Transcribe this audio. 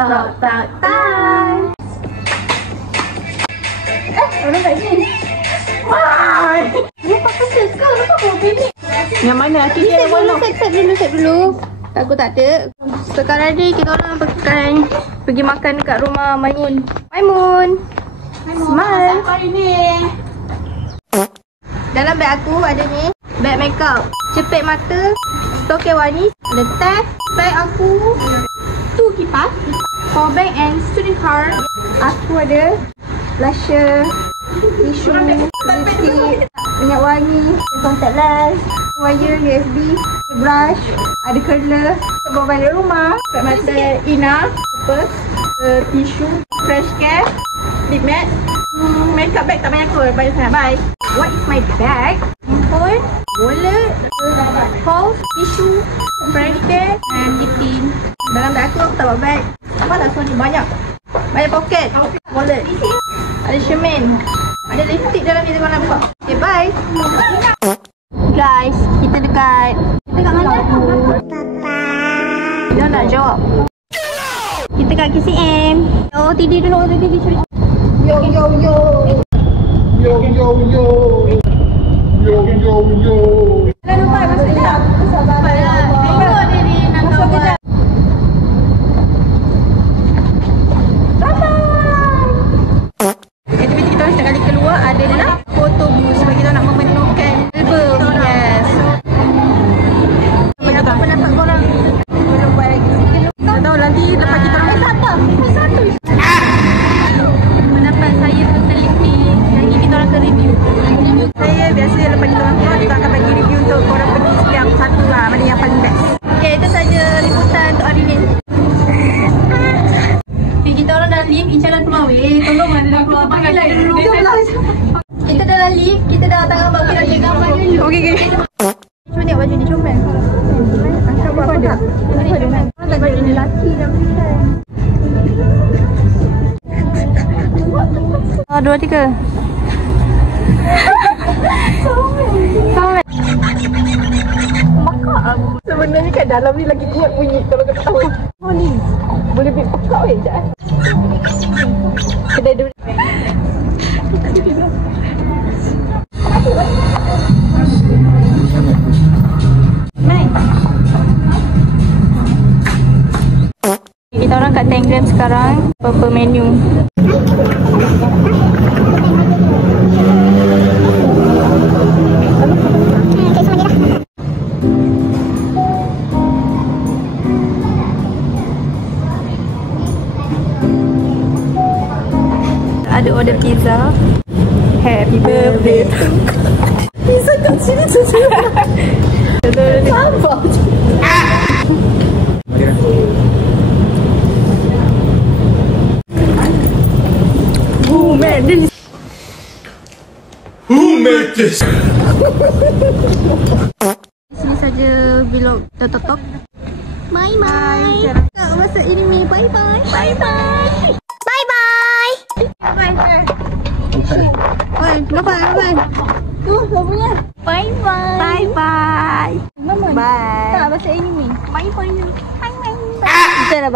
Orang kat sini. Wah. Lupa pasal ke? Lupa apa bini? Yang mana? Set dulu. Aku tak ada. Sekarang ni kita orang akan pergi makan dekat rumah Maimun. Smile. Apa ini? Dalam beg aku ada ni, beg makeup, cepit mata, stoker wanis, ada tag, beg aku, tu kipas, power bank and student card. Aku ada blusher, tisu, lipstick, minyak wangi, contact lens, wire USB, brush, ada curler, bawa balik rumah, kat mata Ina, purse, tisu, fresh care, lip matte, makeup bag tak banyak kot, banyak sangat. Bye. What is my bag? Handphone, wallet, pulse, tisu, fresh care, and lip tint. Dalam bag aku tak bawa bag. Apa lah semua ni banyak. Banyak poket, wallet, ada cermin, ada lipstick dalam ni, tengok nampak. Okay, bye. Guys, kita dekat mana? Dia nak jawab. Kita kat KCM. Oh, tidur dulu. Yo. Jangan lupa masuk kejap. Sabarlah. Tengok dia ni nak kawan. Aktiviti kita orang setiap kali keluar adalah photo booth sebab kita nak memenuhkan album. Yes. Apa pendapat korang? Belum buat lagi. Tak tahu nanti lepas kita orang satu. Pendapat saya tentang lip ni, nanti kita orang akan review. Saya biasa lepas kita orang keluar, kita akan bagi review untuk korang pergi setiap satu lah, mana yang paling best. Okay, itu saja liputan untuk hari ni. Okay, kita orang dalam lift, Ica dah keluar weh. Tolong ada dah keluar. Panggil dulu. Kita dalam lift, kita dah tangan bagi dah jaga dulu. Okay. Cuba tengok baju ni, comel. Angkat buat apa tak? Ada baju ni lelaki dah berikan. 2, 3. Somel. Makak sebenarnya kat dalam ni lagi kuat bunyi kalau kau tahu. Oh ni. Boleh bit pekak weh sekejap. Kedai dulu. Mai. Kita orang kat Tangram sekarang. Apa menu? Ada order pizza. Happy birthday. Pizza kat sini tu. Sabar je. Who made this? Sini saja vlog Totok. Bye. Tak masuk ini. Bye. Oi, kenapa? Tuh, lampunya. Bye. Mama. Bye. Tak bahasa ini. Bye. Kita dah